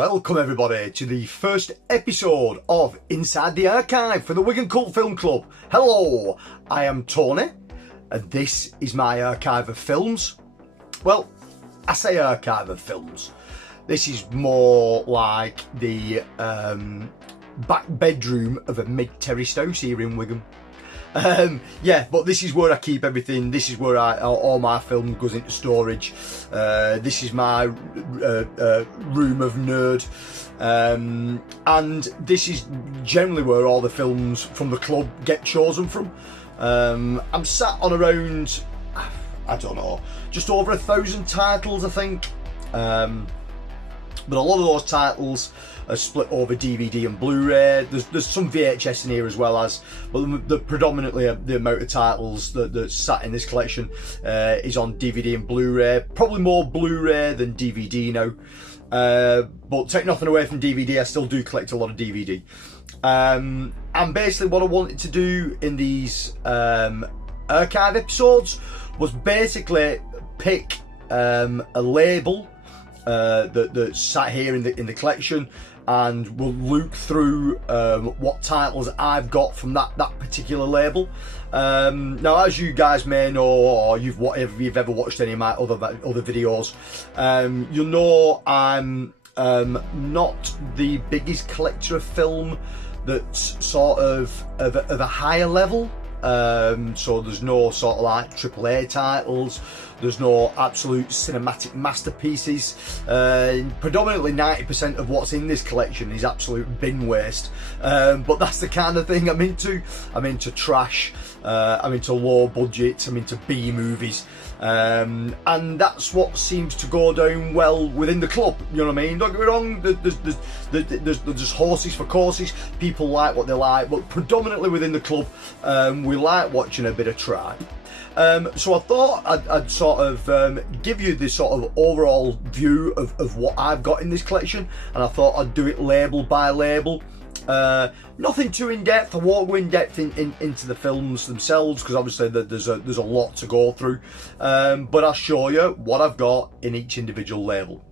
Welcome everybody to the first episode of Inside the Archive for the Wigan Cult Film Club. Hello, I am Tony and this is my archive of films. Well, I say archive of films. This is more like the back bedroom of a mid-terraced house here in Wigan. Yeah, but this is where I keep everything. This is where all my film goes into storage. This is my room of nerd, and this is generally where all the films from the club get chosen from. I'm sat on around, I don't know, just over 1,000 titles, I think. But a lot of those titles are split over DVD and Blu-ray. There's some VHS in here as well as, but predominantly the amount of titles that's sat in this collection is on DVD and Blu-ray. Probably more Blu-ray than DVD now. But take nothing away from DVD, I still do collect a lot of DVD. And basically what I wanted to do in these archive episodes was basically pick a label that sat here in the collection, and we'll look through what titles I've got from that particular label. Now, as you guys may know, or if you've ever watched any of my other videos, you'll know I'm not the biggest collector of film that's sort of a higher level. So there's no sort of like AAA titles, there's no absolute cinematic masterpieces. Predominantly 90% of what's in this collection is absolute bin waste, but that's the kind of thing I'm into. I'm into trash, I'm into low budget, I'm into B movies, and that's what seems to go down well within the club, you know what I mean? Don't get me wrong, there's horses for courses, people like what they like, but predominantly within the club, we like watching a bit of trash. So I thought I'd sort of give you this sort of overall view of what I've got in this collection, and I thought I'd do it label by label. Nothing too in depth. I won't go in depth into the films themselves because obviously there's a lot to go through, but I'll show you what I've got in each individual label.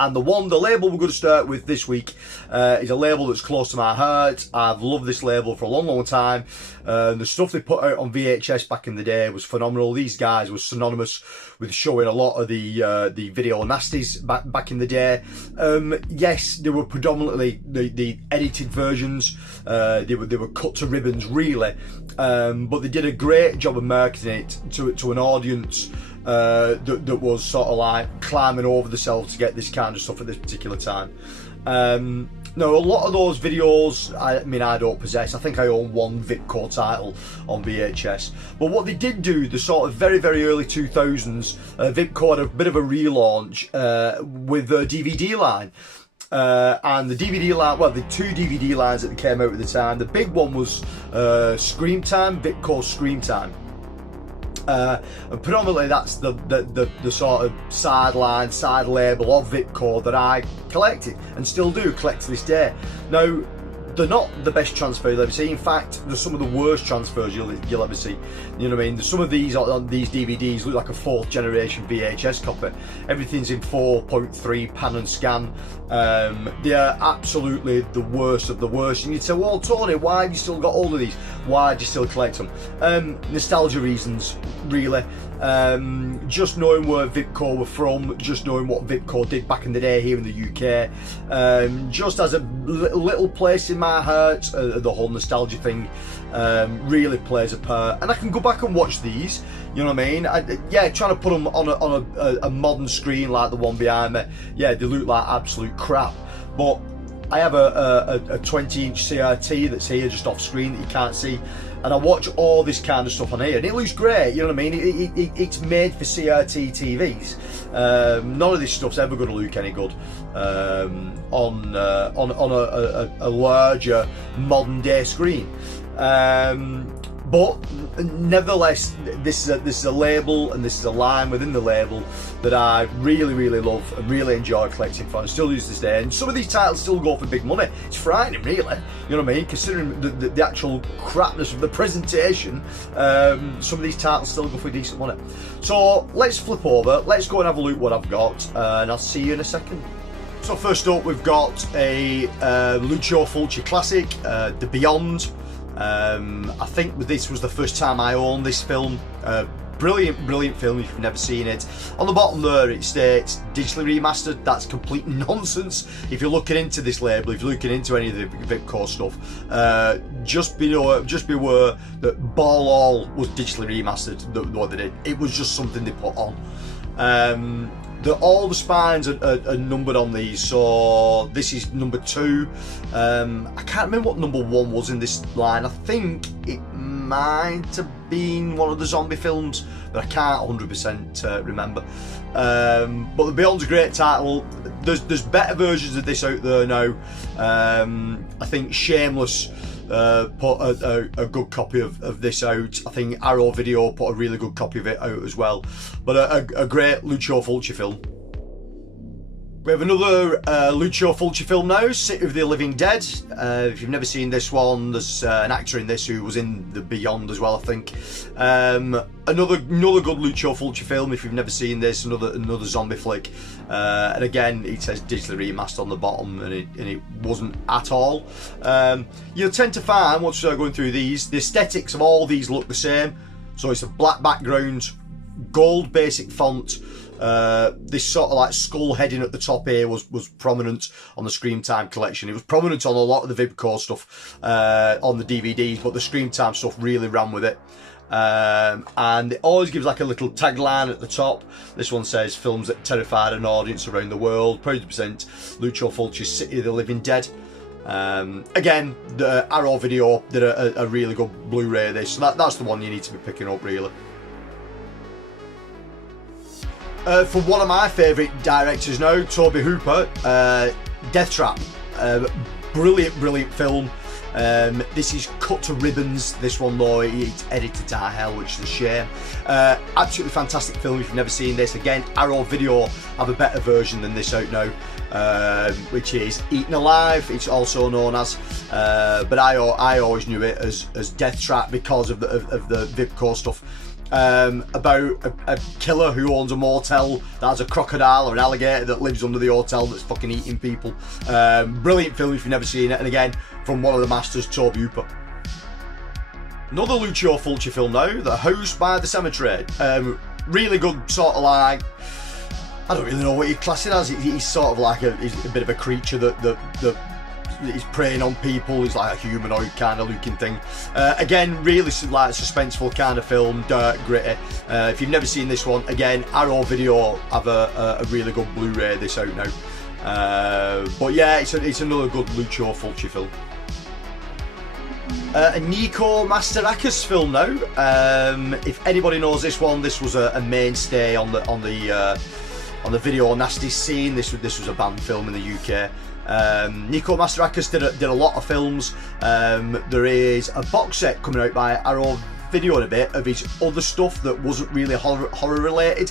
And the label we're going to start with this week is a label that's close to my heart. I've loved this label for a long time. The stuff they put out on VHS back in the day was phenomenal. These guys were synonymous with showing a lot of the video nasties back in the day. Yes, they were predominantly the edited versions. They were cut to ribbons, really. But they did a great job of marketing it to an audience that was sort of like climbing over themselves to get this kind of stuff at this particular time. No, a lot of those videos, I don't possess. I think I own one Vipco title on VHS. But what they did do, the sort of very early 2000s, Vipco had a bit of a relaunch with the DVD line. And the DVD line, well, the two DVD lines that came out at the time, the big one was Screamtime, Vipco Screamtime. And predominantly that's the sort of side label of Vipco that I collected and still do collect to this day. Now, they're not the best transfer you'll ever see. In fact, they're some of the worst transfers you'll ever see. You know what I mean? Some of these on these DVDs look like a 4th generation VHS copy. Everything's in 4.3 pan and scan. They are absolutely the worst of the worst. And you'd say, well, Tony, why have you still got all of these? Why do you still collect them? Nostalgia reasons, really. Just knowing where Vipco were from, just knowing what Vipco did back in the day here in the UK, just as a little place in my heart, the whole nostalgia thing really plays a part. And I can go back and watch these, you know what I mean? Yeah, trying to put them on a modern screen like the one behind me, yeah, they look like absolute crap. But I have a 20-inch CRT that's here just off screen that you can't see, and I watch all this kind of stuff on here, and it looks great, you know what I mean? It's made for CRT TVs. None of this stuff's ever going to look any good on a larger modern day screen. But nevertheless, this is a label, and this is a line within the label that I really love and really enjoy collecting for, and still use this day. And some of these titles still go for big money. It's frightening, really. You know what I mean? Considering the actual crapness of the presentation, some of these titles still go for decent money. So let's flip over. Let's go and have a look what I've got, and I'll see you in a second. So first up, we've got a Lucio Fulci classic, The Beyond. I think this was the first time I owned this film. Brilliant film if you've never seen it. On the bottom there it states digitally remastered. That's complete nonsense. If you're looking into this label, if you're looking into any of the Vipco stuff, just beware that Ball All was digitally remastered, what they did. It was just something they put on. All the spines are numbered on these, so this is number 2. I can't remember what number 1 was in this line. I think it might have been one of the zombie films, but I can't 100% remember. But The Beyond's a great title. There's better versions of this out there now. I think Shameless put a good copy of this out. I think Arrow Video put a really good copy of it out as well. But a great Lucio Fulci film. We have another Lucio Fulci film now, City of the Living Dead. If you've never seen this one, there's an actor in this who was in The Beyond as well, I think. Another good Lucio Fulci film if you've never seen this, another zombie flick. And again, it says digitally remastered on the bottom, and it wasn't at all. You'll tend to find, once you're going through these, the aesthetics of all these look the same. So it's a black background, gold basic font. This sort of like skull heading at the top here was prominent on the Screamtime collection. It was prominent on a lot of the Vipco stuff on the DVDs, but the Screamtime stuff really ran with it. And it always gives like a little tagline at the top. This one says, films that terrified an audience around the world, proud to present Lucio Fulci's City of the Living Dead. Again, the Arrow Video did a really good Blu-ray of this, so that's the one you need to be picking up really. For one of my favourite directors now, Toby Hooper, Death Trap. Brilliant film. This is cut to ribbons, this one though. It's edited to hell, which is a shame. Absolutely fantastic film if you've never seen this. Again, Arrow Video have a better version than this out now, which is Eaten Alive, it's also known as. But I always knew it as Death Trap because of the Vipco stuff. About a killer who owns a motel that has a crocodile or an alligator that lives under the hotel that's fucking eating people. Brilliant film if you've never seen it, and again from one of the masters, Toby Hooper. Another Lucio Fulci film now, The House by the Cemetery. Really good, sort of like, I don't really know what you class it as. He's sort of like he's a bit of a creature that he's preying on people. He's like a humanoid kind of looking thing. Again, really like suspenseful kind of film, dark, gritty. If you've never seen this one, again, Arrow Video have a really good Blu-ray this out now. But yeah, it's another good Lucio Fulci film. A Nico Masterakis film now. If anybody knows this one, this was a mainstay on the video nasty scene. This was a banned film in the UK. Nico Masterakis did a lot of films. There is a box set coming out by Arrow Video in a bit of his other stuff that wasn't really horror related.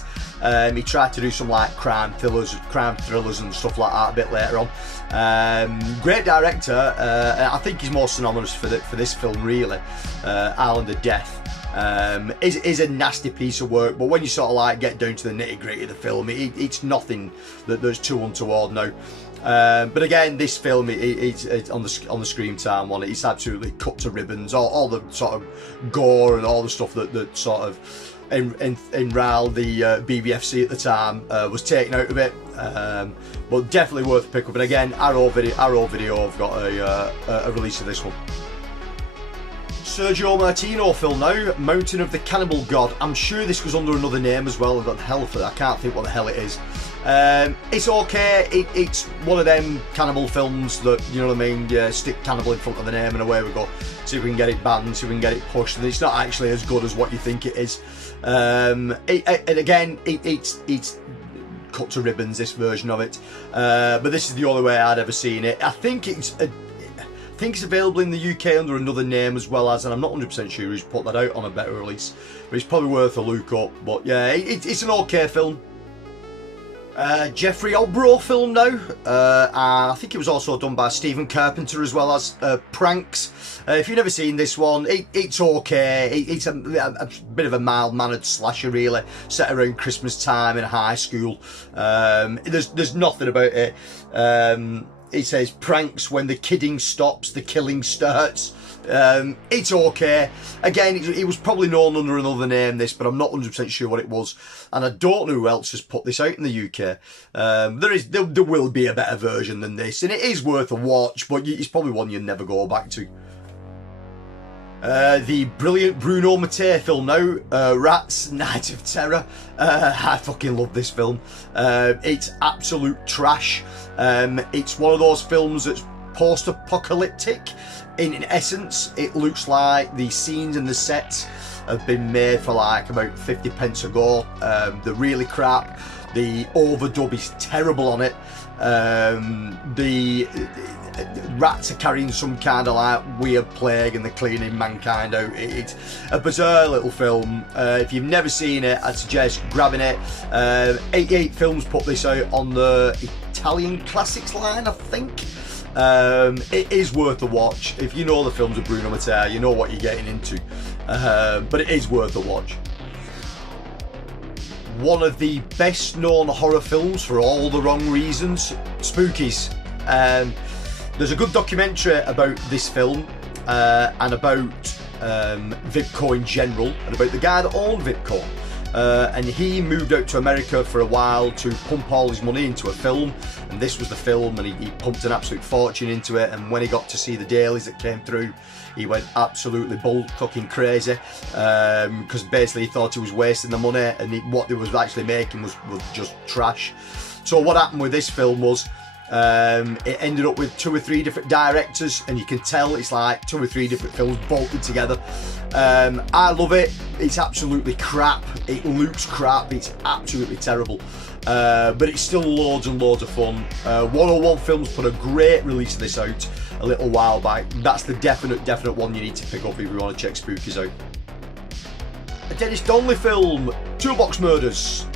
He tried to do some like crime thrillers and stuff like that a bit later on. Great director. I think he's more synonymous for this film really. Island of Death. Is a nasty piece of work, but when you sort of like get down to the nitty gritty of the film, it's nothing that's too untoward now. But again, this film, it's on the Screamtime one, it's absolutely cut to ribbons. All the sort of gore and all the stuff that sort of enrolled the BBFC at the time was taken out of it. But definitely worth a pick up. And again, Arrow Video have got a release of this one. Sergio Martino film now, Mountain of the Cannibal God. I'm sure this was under another name as well. I've got the hell for that. I can't think what the hell it is. It's okay. It's one of them cannibal films that, you know what I mean, yeah, stick cannibal in front of the name and away we go. See if we can get it banned, see if we can get it pushed, and it's not actually as good as what you think it is. And again, it's cut to ribbons, this version of it. But this is the only way I'd ever seen it. I think it's available in the UK under another name as well as, and I'm not 100% sure who's put that out on a better release, but it's probably worth a look up. But yeah, it's an okay film. Jeffrey Obro film now. I think it was also done by Stephen Carpenter as well as Pranks. If you've never seen this one, it's okay. It's a bit of a mild-mannered slasher, really, set around Christmas time in a high school. There's nothing about it. It says pranks: when the kidding stops, the killing starts. It's okay. Again, it was probably known under another name, this, but I'm not 100% sure what it was, and I don't know who else has put this out in the UK. There will be a better version than this, and it is worth a watch, but it's probably one you'll never go back to. The brilliant Bruno Mattei film now, Rats, Night of Terror. I fucking love this film. It's absolute trash. It's one of those films that's post-apocalyptic. In essence, it looks like the scenes and the sets have been made for like about 50 pence a go. They're really crap. The overdub is terrible on it. The rats are carrying some kind of like weird plague and they're cleaning mankind out. It's a bizarre little film. If you've never seen it, I'd suggest grabbing it. 88 Films put this out on the Italian Classics line, I think. It is worth a watch. If you know the films of Bruno Mattei, you know what you're getting into. But it is worth a watch. One of the best known horror films for all the wrong reasons, Spookies. There's a good documentary about this film and about Vipco in general, and about the guy that owned Vipco. And he moved out to America for a while to pump all his money into a film, and this was the film, and he pumped an absolute fortune into it. And when he got to see the dailies that came through, he went absolutely fucking crazy, because basically he thought he was wasting the money, and what they was actually making was just trash. So what happened with this film was, it ended up with 2 or 3 different directors, and you can tell it's like 2 or 3 different films bolted together. I love it. It's absolutely crap. It looks crap. It's absolutely terrible. But it's still loads and loads of fun. 101 Films put a great release of this out a little while back. That's the definite one you need to pick up if you want to check Spookies out. A Dennis Donnelly film, Toolbox Murders.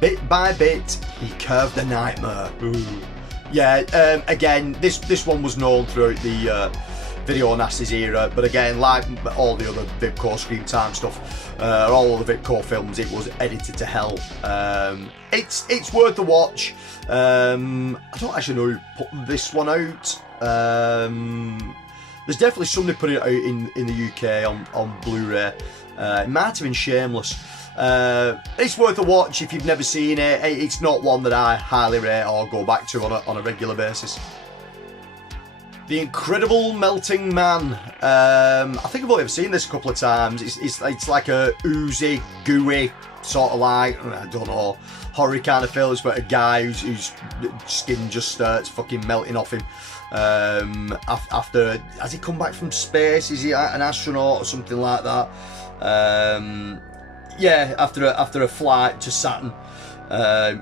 Bit by bit, he curved the nightmare. Ooh. Yeah, again, this one was known throughout the Video Nasties era, but again, like all the other Vipco Screamtime stuff, all of the Vipco films, it was edited to hell. It's worth a watch. I don't actually know who put this one out. There's definitely somebody putting it out in the UK on Blu-ray. It might have been Shameless. It's worth a watch if you've never seen it. It's not one that I highly rate or go back to on a regular basis. The Incredible Melting Man. I think I've only ever seen this a couple of times. It's like a oozy, gooey, sort of like, I don't know, horror kind of film. It's about a guy whose skin just starts fucking melting off him. After, has he come back from space? Is he an astronaut or something like that? Yeah, after a flight to Saturn,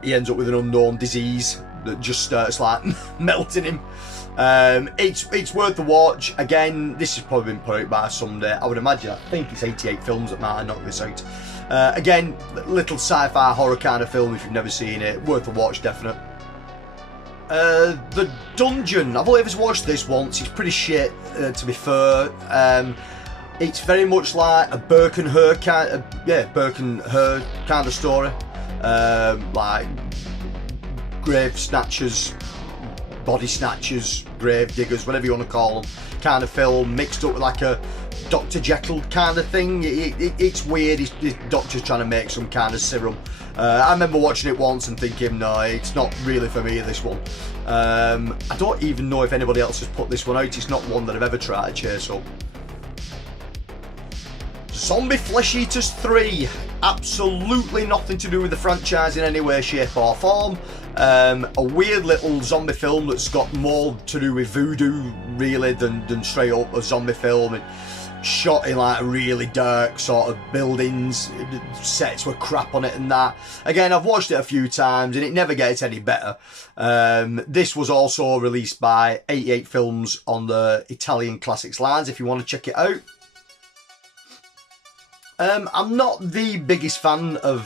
he ends up with an unknown disease that just starts like melting him. It's worth the watch. Again, this has probably been put out by somebody. I would imagine, I think it's 88 Films that might have knocked this out. Again, little sci-fi horror kind of film if you've never seen it. Worth a watch, definite. The Dungeon. I've only ever watched this once. It's pretty shit, to be fair. It's very much like a Burke and Hare kind of story. Like grave snatchers, body snatchers, grave diggers, whatever you want to call them, kind of film, mixed up with like a Dr. Jekyll kind of thing. It's weird. This doctor's trying to make some kind of serum. I remember watching it once and thinking, no, it's not really for me, this one. I don't even know if anybody else has put this one out. It's not one that I've ever tried to chase up. Zombie Flesh Eaters 3. Absolutely nothing to do with the franchise in any way, shape or form. A weird little zombie film that's got more to do with voodoo really than straight up a zombie film. And shot in like really dark sort of buildings, sets were crap on it and that. Again, I've watched it a few times and it never gets any better. This was also released by 88 Films on the Italian Classics lines if you want to check it out. I'm not the biggest fan of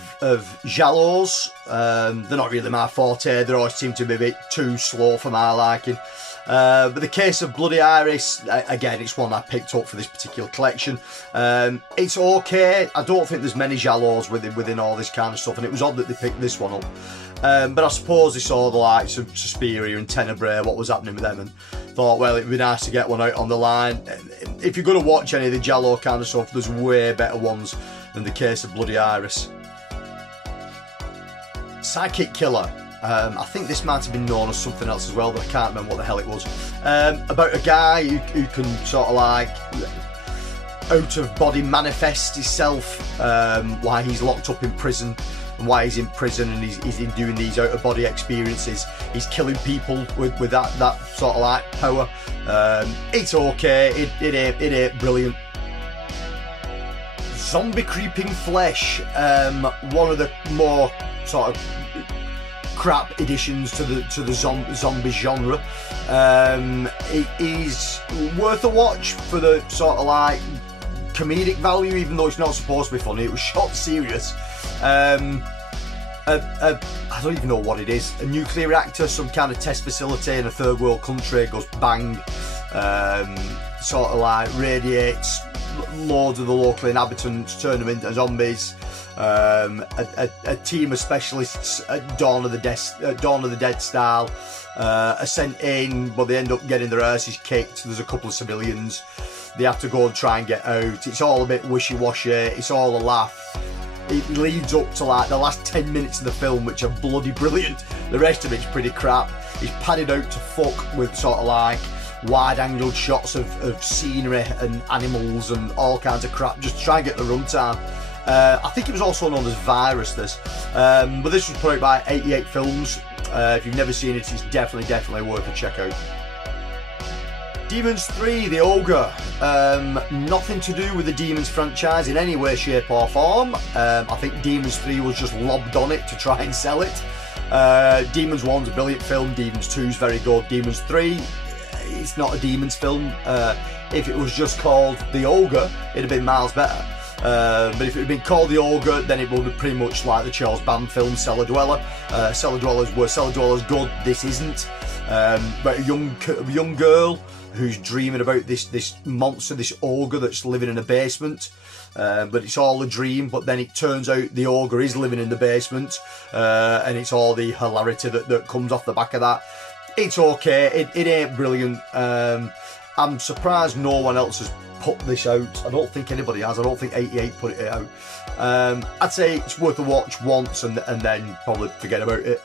giallos. They're not really my forte. They always seem to be a bit too slow for my liking. But the case of Bloody Iris, again, it's one I picked up for this particular collection. It's okay. I don't think there's many giallos within all this kind of stuff, and it was odd that they picked this one up. But I suppose they saw the likes of Suspiria and Tenebrae, what was happening with them, and thought, well, it'd be nice to get one out on the line. If you're going to watch any of the giallo kind of stuff, there's way better ones than the case of Bloody Iris. Psychic Killer. I think this might have been known as something else as well, but I can't remember what the hell it was. About a guy who can sort of like out of body manifest himself while he's locked up in prison, and why he's in prison and he's in doing these out of body experiences. He's killing people with that sort of like power. It's okay. It ain't brilliant. Zombie Creeping Flesh. One of the more sort of crap additions to the zombie genre. It is worth a watch for the sort of like comedic value, even though it's not supposed to be funny. It was shot serious. I don't even know what it is. A nuclear reactor, some kind of test facility in a third world country goes bang. Sort of like radiates loads of the local inhabitants, turn them into zombies. A team of specialists at Dawn of the Dead style are sent in, but they end up getting their asses kicked. There's a couple of civilians. They have to go and try and get out. It's all a bit wishy-washy. It's all a laugh. It leads up to like the last 10 minutes of the film, which are bloody brilliant. The rest of it's pretty crap. It's padded out to fuck with sort of like wide-angled shots of scenery and animals and all kinds of crap, just to try and get the runtime. I think it was also known as Virus, this. But this was put out by 88 Films. If you've never seen it, it's definitely worth a check out. Demons 3, The Ogre. Nothing to do with the Demons franchise in any way, shape or form. I think Demons 3 was just lobbed on it to try and sell it. Demons 1's a brilliant film, Demons 2's very good, Demons 3, it's not a Demons film. If it was just called The Ogre, it'd have been miles better. But if it had been called The Ogre, then it would be pretty much like the Charles Band film Cellar Dweller. Cellar Dweller's good, this isn't. About a young girl who's dreaming about this monster, this ogre that's living in a basement. But it's all a dream, but then it turns out the ogre is living in the basement, and it's all the hilarity that comes off the back of that. It's okay, it ain't brilliant. I'm surprised no one else has put this out. I don't think anybody has. I don't think 88 put it out. I'd say it's worth a watch once and then probably forget about it.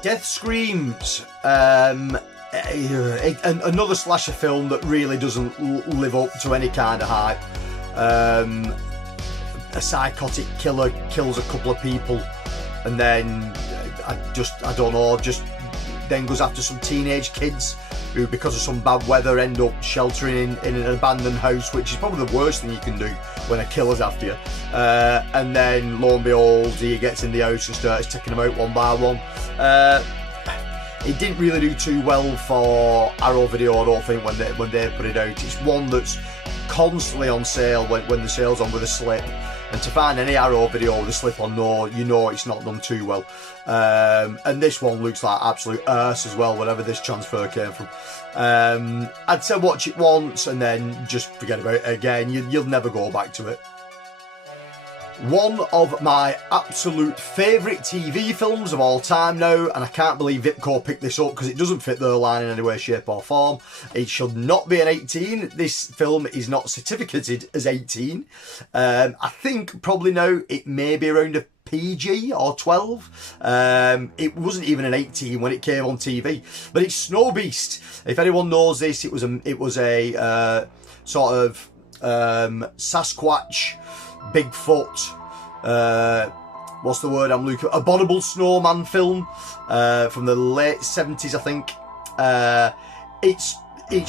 Death Screams. Another slasher film that really doesn't live up to any kind of hype. A psychotic killer kills a couple of people and then I don't know, just then goes after some teenage kids who, because of some bad weather, end up sheltering in an abandoned house, which is probably the worst thing you can do when a killer's after you. And then lo and behold, he gets in the house and starts taking them out one by one. It didn't really do too well for Arrow Video, I don't think, when they put it out. It's one that's constantly on sale when the sale's on with a slip. And to find any Arrow Video with a slip on, no, you know it's not done too well. And this one looks like absolute arse as well, wherever this transfer came from. I'd say watch it once and then just forget about it again. You'll never go back to it. One of my absolute favourite TV films of all time now, and I can't believe Vipco picked this up because it doesn't fit their line in any way, shape or form. It should not be an 18. This film is not certificated as 18. I think probably now it may be around a PG or 12. It wasn't even an 18 when it came on TV, but it's Snow Beast. If anyone knows this, it was a sort of Sasquatch, Bigfoot, what's the word I'm looking for? Abominable Snowman film from the late 70s, I think. It's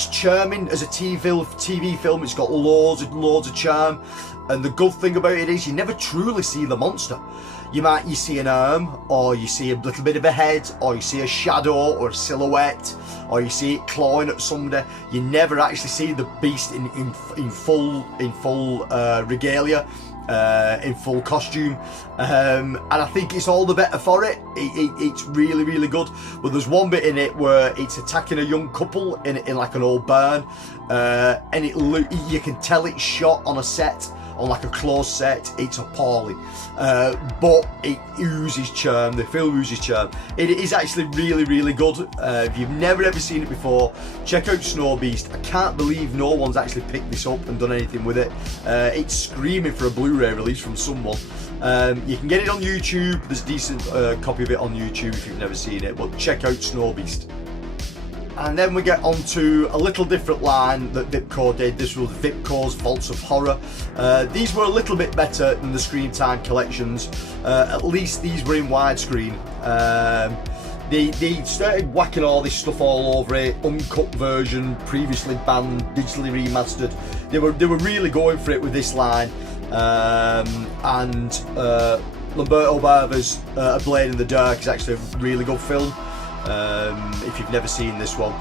charming as a TV film. It's got loads of charm, and the good thing about it is you never truly see the monster. you see an arm, or you see a little bit of a head, or you see a shadow or a silhouette, or you see it clawing at somebody. You never actually see the beast in full regalia, in full costume, and I think it's all the better for it. It's really, really good. But there's one bit in it where it's attacking a young couple in like an old barn, and you can tell it's shot on a set, on like a closed set. It's appalling, but it oozes charm. The film oozes charm. It is actually really, really good. If you've never ever seen it before, check out Snow Beast. I can't believe no one's actually picked this up and done anything with it. It's screaming for a Blu-ray release from someone. You can get it on YouTube. There's a decent copy of it on YouTube if you've never seen it, but check out Snow Beast. And then we get on to a little different line that Vipco did. This was Vipco's Vaults of Horror. These were a little bit better than the Screamtime collections. At least these were in widescreen. They started whacking all this stuff all over it. Uncut version, previously banned, digitally remastered. They were really going for it with this line. And Lamberto Bava's A Blade in the Dark is actually a really good film. If you've never seen this one,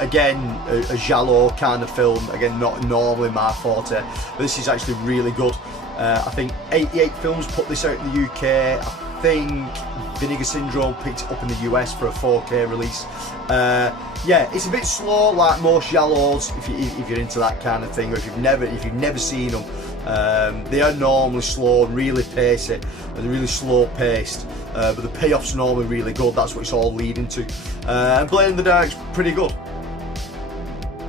again a giallo kind of film, again not normally my forte, but this is actually really good. I think 88 Films put this out in the UK. I think Vinegar Syndrome picked it up in the US for a 4K release. Yeah, it's a bit slow like most giallos if you're into that kind of thing, or if you've never seen them. They are normally slow, really pacey, and really slow paced. But the payoff's normally really good. That's what it's all leading to. And Blade in the Dark's pretty good.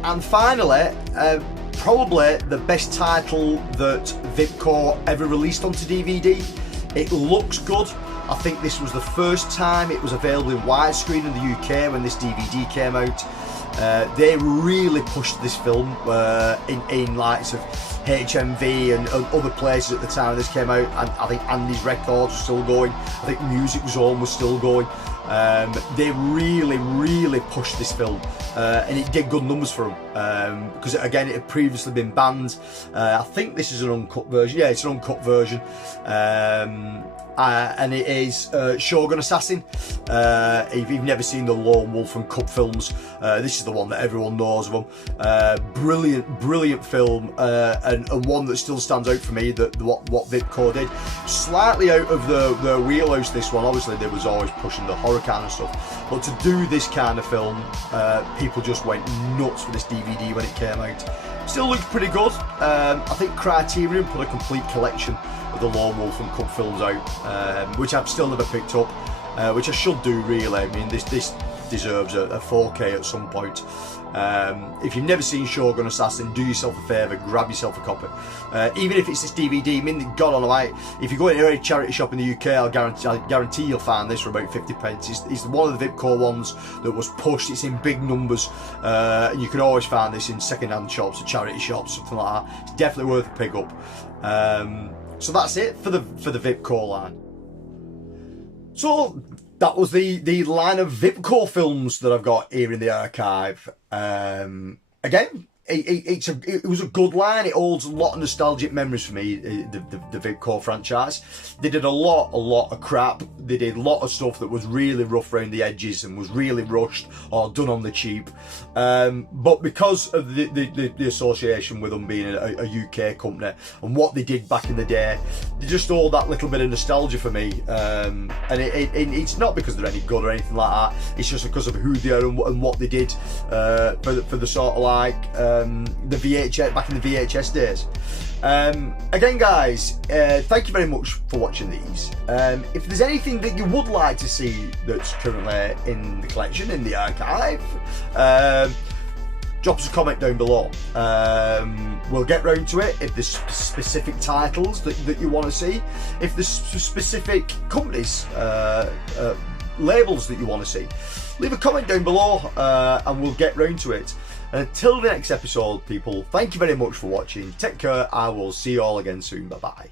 And finally, probably the best title that Vipco ever released onto DVD. It looks good. I think this was the first time it was available in widescreen in the UK when this DVD came out. They really pushed this film in likes of HMV and other places at the time this came out, and I think Andy's Records was still going. I think Music Zone was still going. They really pushed this film, and it did good numbers for them, because again it had previously been banned. I think this is an uncut version. Yeah, it's an uncut version. And it is Shogun Assassin. If you've never seen the Lone Wolf and Cub films, this is the one that everyone knows of them. Brilliant film, and one that still stands out for me, that what Vipco did. Slightly out of the wheelhouse, this one. Obviously they was always pushing the horror kind of stuff, but to do this kind of film, people just went nuts for this DVD when it came out. Still looks pretty good. I think Criterion put a complete collection of the Lone Wolf and Cub films out, which I've still never picked up, which I should do really. I mean, this deserves a 4K at some point. If you've never seen Shogun Assassin, do yourself a favour, grab yourself a copy. Even if it's this DVD, I mean, God almighty, if you go into a charity shop in the UK, I guarantee you'll find this for about 50 pence. It's one of the Vipco ones that was pushed. It's in big numbers, and you can always find this in second-hand shops or charity shops, something like that. It's definitely worth a pick up. So that's it for the Vipco line. So that was the line of Vipco films that I've got here in the archive. Again, it was a good line. It holds a lot of nostalgic memories for me, the Vipco franchise. They did a lot of crap. They did a lot of stuff that was really rough around the edges and was really rushed or done on the cheap. But because of the association with them being a UK company and what they did back in the day, they just hold that little bit of nostalgia for me. And it's not because they're any good or anything like that. It's just because of who they are and what they did for the sort of like the VHS, back in the VHS days. Again guys, thank you very much for watching these. If there's anything that you would like to see that's currently in the collection, in the archive, drop us a comment down below. We'll get round to it. If there's specific titles that you want to see, if there's specific companies, labels that you want to see, leave a comment down below, and we'll get round to it. And until the next episode, people, thank you very much for watching. Take care. I will see you all again soon. Bye bye.